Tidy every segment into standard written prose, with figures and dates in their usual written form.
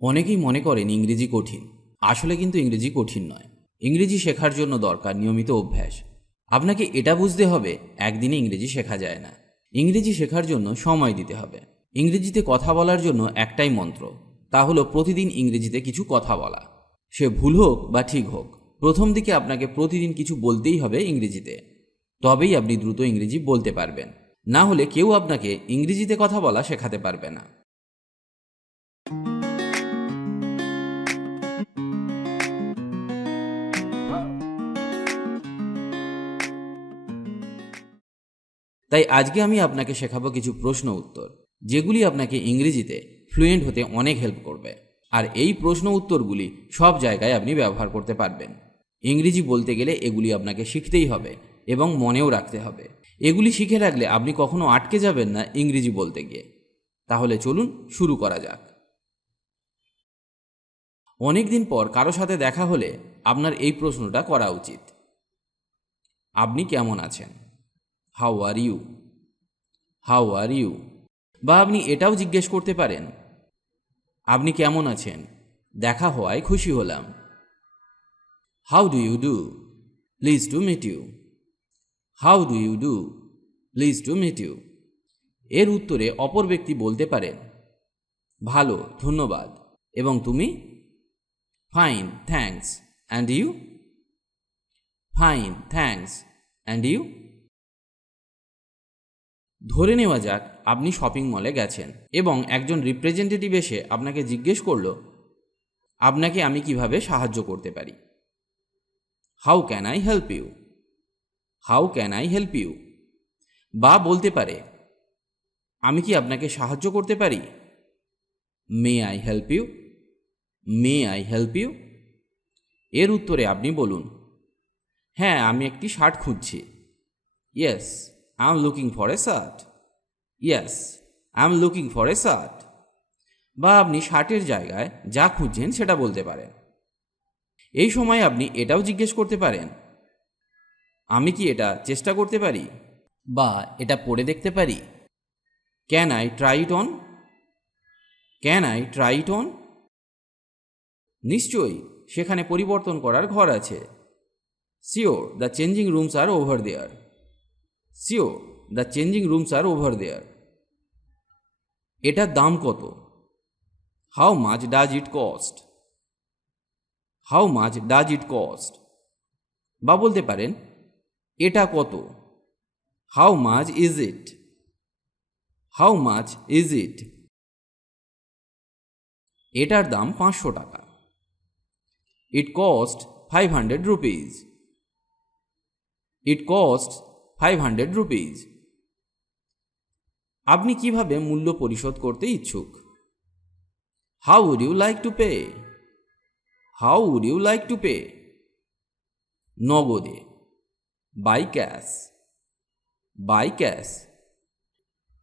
অনেকেই মনে করেন ইংরেজি কঠিন। আসলে কিন্তু ইংরেজি কঠিন নয়। ইংরেজি শেখার জন্য দরকার নিয়মিত অভ্যাস। আপনাকে এটা বুঝতে হবে একদিনে ইংরেজি শেখা যায় না। ইংরেজি শেখার জন্য সময় দিতে হবে। ইংরেজিতে কথা বলার জন্য একটাই মন্ত্র, তা হলো প্রতিদিন ইংরেজিতে কিছু কথা বলা। সে ভুল হোক বা ঠিক হোক, প্রথম দিকে আপনাকে প্রতিদিন কিছু বলতেই হবে ইংরেজিতে। তবেই আপনি দ্রুত ইংরেজি বলতে পারবেন। না হলে কেউ আপনাকে ইংরেজিতে কথা বলা শেখাতে পারবে না। তাই আজকে আমি আপনাকে শেখাবো কিছু প্রশ্ন উত্তর, যেগুলি আপনাকে ইংরেজিতে ফ্লুয়েন্ট হতে অনেক হেল্প করবে। আর এই প্রশ্ন উত্তরগুলি সব জায়গায় আপনি ব্যবহার করতে পারবেন। ইংরেজি বলতে গেলে এগুলি আপনাকে শিখতেই হবে এবং মনেও রাখতে হবে। এগুলি শিখে রাখলে আপনি কখনো আটকে যাবেন না ইংরেজি বলতে গিয়ে। তাহলে চলুন শুরু করা যাক। অনেক দিন পর কারো সাথে দেখা হলে আপনার এই প্রশ্নটা করা উচিত। আপনি কেমন আছেন? How are you? How are you? বা আপনি এটাও জিজ্ঞেস করতে পারেন, আপনি কেমন আছেন? দেখা হওয়ায় খুশি হলাম। How do you do? Pleased to meet you. How do you do? Pleased to meet you. এর উত্তরে অপর ব্যক্তি বলতে পারেন, ভালো, ধন্যবাদ। এবং তুমি? Fine, thanks. And you? Fine, thanks. And you? ধরে নেওয়া যাক আপনি শপিং মলে গেছেন এবং একজন রিপ্রেজেন্টেটিভ এসে আপনাকে জিজ্ঞেস করলো, আপনাকে আমি কিভাবে সাহায্য করতে পারি? How can I help you? How can I help you? বা বলতে পারে, আমি কি আপনাকে সাহায্য করতে পারি? May I help you? May I help you? এর উত্তরে আপনি বলুন, হ্যাঁ, আমি একটি শার্ট খুঁজছি। Yes, I am looking for a shirt. Yes, I am looking for a shirt. বা আপনি শার্টের জায়গায় যা খুঁজছেন সেটা বলতে পারেন। এই সময় আপনি এটাও জিজ্ঞেস করতে পারেন, আমি কি এটা চেষ্টা করতে পারি? বা এটা পরে দেখতে পারি? Can I try it on? Can I try it on? নিশ্চয়ই, সেখানে পরিবর্তন করার ঘর আছে। Sure, the changing rooms are over there. Sure, the changing rooms are over there. এটার দাম কত? How much does it cost? How much does it cost? বা বলতে পারেন, এটা কত? How much is it? How much is it? এটার দাম 500 টাকা। It cost 500 rupees. It cost 500 rupees. আপনি কিভাবে মূল্য পরিশোধ করতে ইচ্ছুক? How would you like to pay? How would you like to pay? নগদে, বাই ক্যাশ। By cash.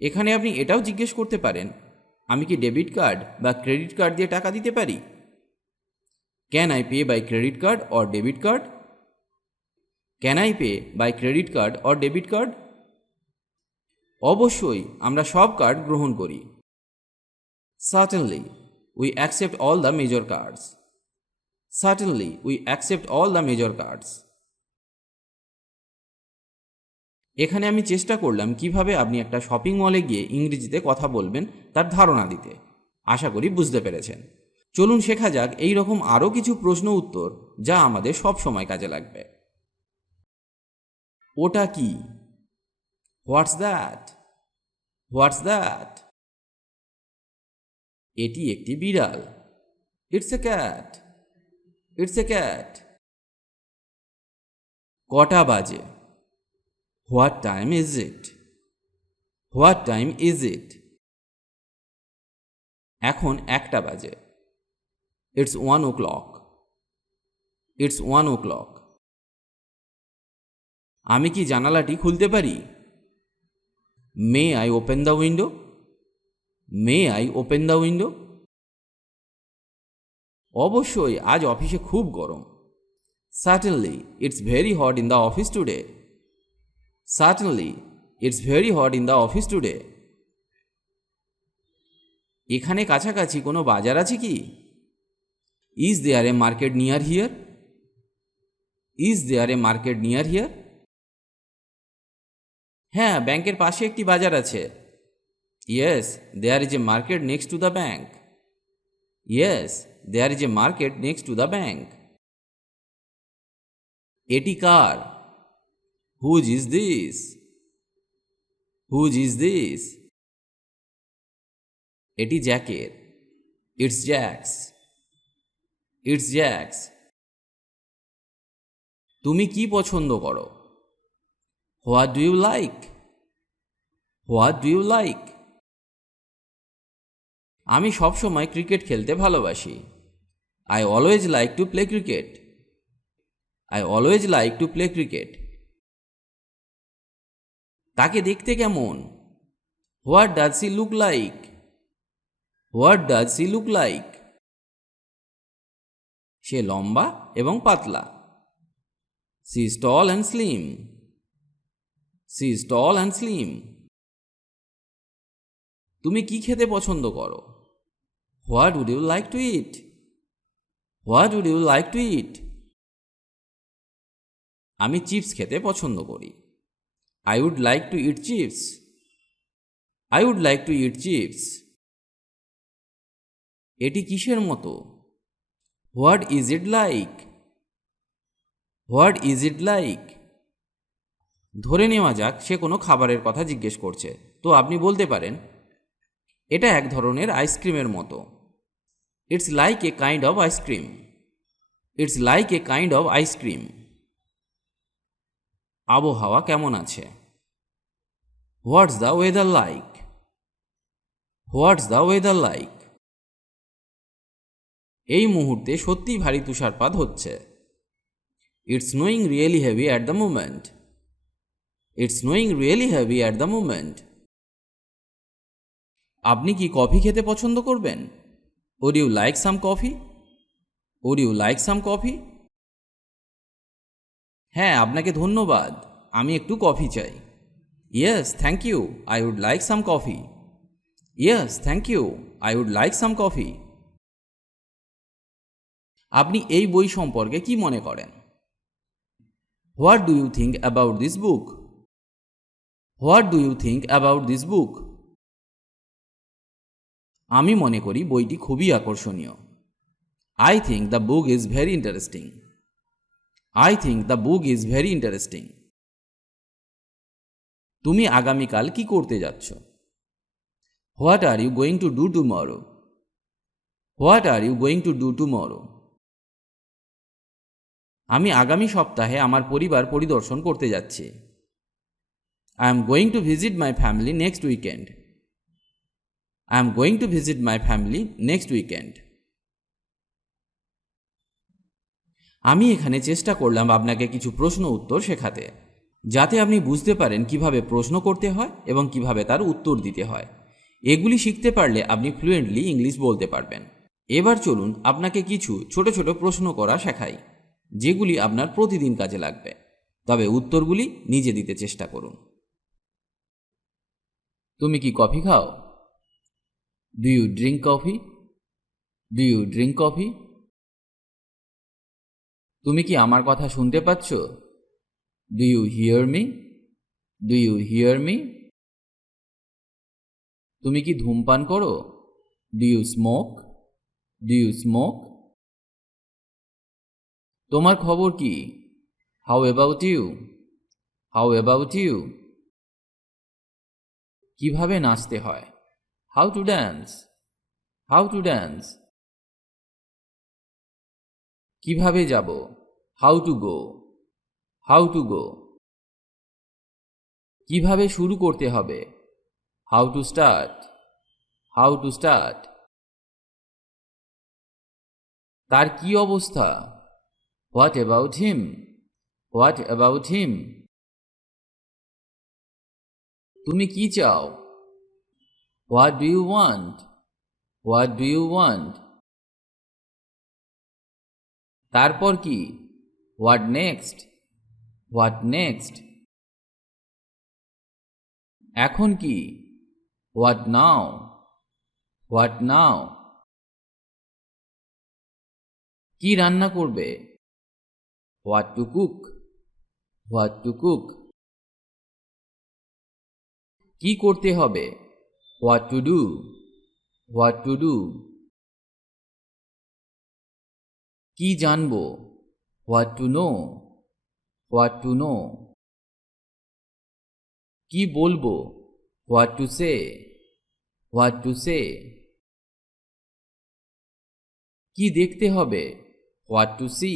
এখানে আপনি এটাও জিজ্ঞেস করতে পারেন, আমি কি ডেবিট কার্ড বা ক্রেডিট কার্ড দিয়ে টাকা দিতে পারি? Can I pay by credit card or debit card? Can I pay by credit card or debit card? অবশ্যই, আমরা সব কার্ড গ্রহণ করি। Certainly, we accept all the major cards. Certainly, we accept all the major cards. এখানে আমি চেষ্টা করলাম কিভাবে আপনি একটা শপিং মলে গিয়ে ইংরেজিতে কথা বলবেন তার ধারণা দিতে। আশা করি বুঝতে পেরেছেন। চলুন শেখা যাক এই রকম আরও কিছু প্রশ্ন উত্তর যা আমাদের সব সময় কাজে লাগবে। ওটা কি? What's that? What's that? এটি একটি বিড়াল। It's a cat. It's a cat. কটা বাজে? What time is it? What time is it? এখন 1টা বাজে। It's 1 o'clock. It's 1 o'clock. আমি কি জানালাটি খুলতে পারি? May I open the window? May I open the window? অবশ্যই, আজ অফিসে খুব গরম। Certainly, it's very hot in the office today. Certainly, it's very hot in the office today. এখানে কাছাকাছি কোনো বাজার আছে কি? Is there a market near here? Is there a market near here? হ্যাঁ, ব্যাংকের পাশে একটি বাজার আছে। Yes, there is a market next to the bank. Yes, there is a market next to the bank. এটি কার? Whose is this? Whose is this? এটি জ্যাকের। It's Jack's. It's Jack's. তুমি কি পছন্দ করো? What do you like? What do you like? আমি সবসময় ক্রিকেট খেলতে ভালোবাসি। I always like to play cricket. I always like to play cricket. তাকে দেখতে কেমন? What does she look like? What does she look like? সে লম্বা এবং পাতলা। She is tall and slim. She is tall and slim. তুমি কি খেতে পছন্দ করো? What would you like to eat? What would you like to eat? আমি চিপস খেতে পছন্দ করি। I would like to eat chips. I would like to eat chips. এটি কিসের মতো? What is it like? What is it like? ধরে নেওয়া যাক সে কোনো খাবারের কথা জিজ্ঞেস করছে, তো আপনি বলতে পারেন, এটা এক ধরনের আইসক্রিমের মতো। It's like a kind of ice cream. It's like a kind of ice cream. আবহাওয়া কেমন আছে? What's the weather like? What's the weather like? এই মুহূর্তে সত্যিই ভারী তুষারপাত হচ্ছে। It's snowing really heavy at the moment. It's snowing really heavy at the moment. আপনি কি কফি খেতে পছন্দ করবেন? Would you like some coffee? Would you like some coffee? হ্যাঁ, আপনাকে ধন্যবাদ, আমি একটু কফি চাই। Yes, thank you, I would like some coffee. Yes, thank you, I would like some coffee. আপনি এই বই সম্পর্কে কি মনে করেন? What do you think about this book? What do you think about this book? আমি মনে করি বইটি খুবই আকর্ষণীয়। I think the book is very interesting. I think the book is very interesting. তুমি আগামীকাল কি করতে যাচ্ছ? What are you going to do tomorrow? What are you going to do tomorrow? আমি আগামী সপ্তাহে আমার পরিবার পরিদর্শন করতে যাচ্ছি। I am going to visit my family next weekend. I am going to visit my family next weekend. আমি এখানে চেষ্টা করলাম আপনাকে কিছু প্রশ্ন উত্তর শেখাতে, যাতে আপনি বুঝতে পারেন কিভাবে প্রশ্ন করতে হয় এবং কিভাবে তার উত্তর দিতে হয়। এগুলি শিখতে পারলে আপনি ফ্লুয়েন্টলি ইংলিশ বলতে পারবেন। এবার চলুন আপনাকে কিছু ছোট ছোট প্রশ্ন করা শেখাই, যেগুলি আপনার প্রতিদিন কাজে লাগবে। তবে উত্তরগুলি নিজে দিতে চেষ্টা করুন। তুমি কি কফি খাও? Do you drink coffee? Do you drink coffee? তুমি কি আমার কথা শুনতে পাচ্ছ? Do you hear me? Do you hear me? তুমি কি ধূমপান করো? Do you smoke? Do you smoke? তোমার খবর কি? How about you? How about you? কিভাবে নাচতে হয়? How to dance? How to dance? কিভাবে যাব? How to go? How to go? কিভাবে শুরু করতে হবে? How to start? How to start? তার কি অবস্থা? What about him? What about him? তুমি কি চাও? What do you want? What do you want? তারপর কি? What next? What next? এখন কি? What now? What now? কি রান্না করবে? What to cook? What to cook? কি করতে হবে? What to do? What to do? কি জানবো? What to know? What to know? কি বলবো? What to say? What to say? কি দেখতে হবে? What to see?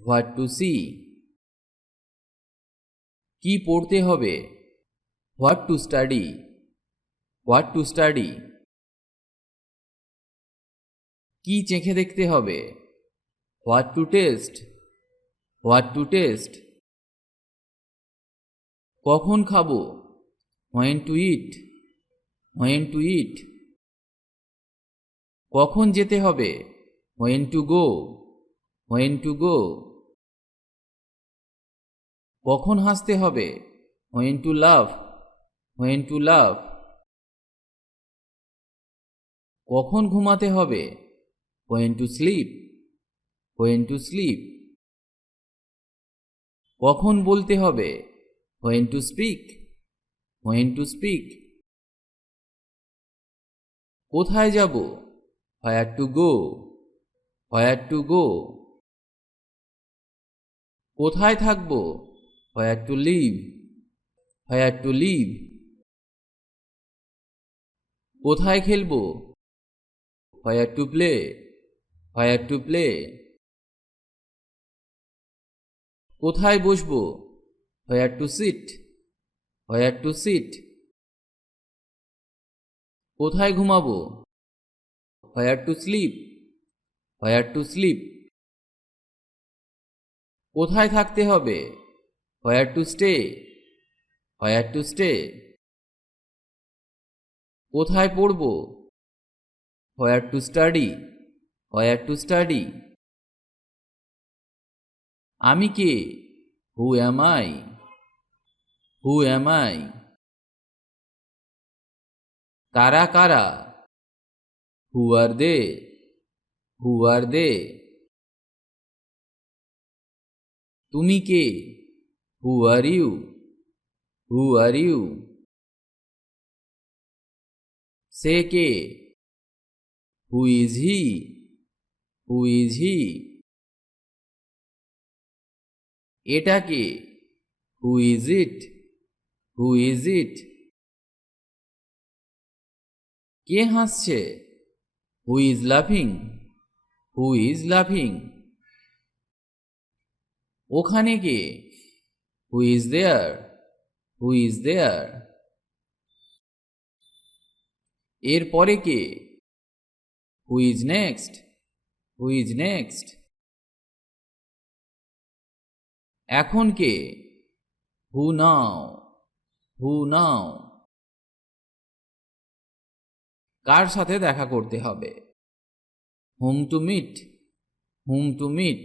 What to see? কি পড়তে হবে? What to study? What to study? কি চেখে দেখতে হবে? What to taste? What to taste? কখন খাবো? When to eat? When to eat? কখন যেতে হবে? When to go? When to go? কখন হাসতে হবে? When to love? When to love? কখন ঘুমাতে হবে? When to sleep? When to sleep? কখন বলতে হবে? When to speak? When to speak? কোথায় যাব? Where to go? Where to go? কোথায় থাকবো? Where to live? Where to live? কোথায় খেলবো? Where to play? Where to play? কোথায় বসবো? Where to sit? Where to sit? কোথায় ঘুমাবো? Where to sleep? Where to sleep? কোথায় থাকতে হবে? Where to stay? Where to stay? কোথায় পড়বো? Where to study? Where to study? আমি কে? হু am I? Who am I? তারা কারা? হু are they? Who are they? তুমি কে? Who are you? Who are you? সে কে? Who is he? Who is he? এটা কে? Who is it? Who is it? কে হাসছে? হু ইজ লাফিং? হু ইজ লাফিং? ওখানে কে? Who is there? Who is there? এর পরে কে? Who is next? Who is next? এখন কে? হু নাও? হু নাও? কার সাথে দেখা করতে হবে? Whom to meet? Whom to meet?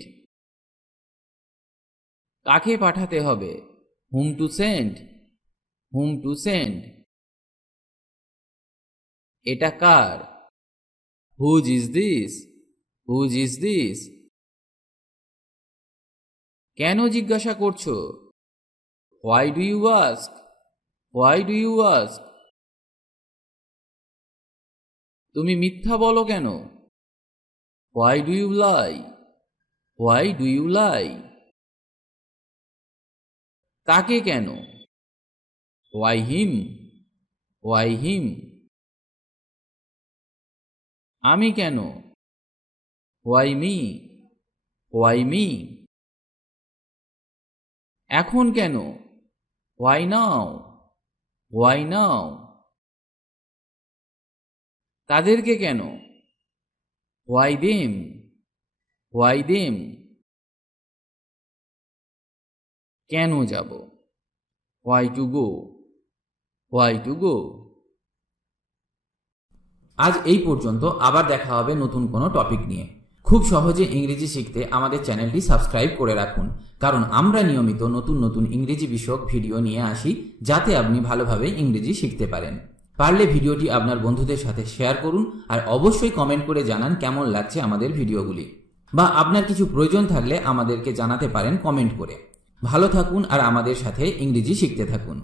কাকে পাঠাতে হবে? Whom to send? Whom to send? এটা কার? Whose is this? Whose is this? কেন জিজ্ঞাসা করছো? Why do you ask? Why do you ask? তুমি মিথ্যা বলো কেন? Why do you lie? Why do you lie? তাকে কেন? Why him? Why him? আমি কেন? Why me? Why me? এখন কেন? Why now? Why now? তাদেরকে কেন? Why them? Why them? কেন যাব? Why to go? Why to go? আজ এই পর্যন্ত, আবার দেখা হবে নতুন কোনো টপিক নিয়ে। খুব সহজে ইংরেজি শিখতে আমাদের চ্যানেলটি সাবস্ক্রাইব করে রাখুন, কারণ আমরা নিয়মিত নতুন নতুন ইংরেজি বিষয়ক ভিডিও নিয়ে আসি, যাতে আপনি ভালোভাবে ইংরেজি শিখতে পারেন। পারলে ভিডিওটি আপনার বন্ধুদের সাথে শেয়ার করুন আর অবশ্যই কমেন্ট করে জানান কেমন লাগছে আমাদের ভিডিওগুলি, বা আপনার কিছু প্রয়োজন থাকলে আমাদেরকে জানাতে পারেন কমেন্ট করে। ভালো থাকুন আর আমাদের সাথে ইংরেজি শিখতে থাকুন।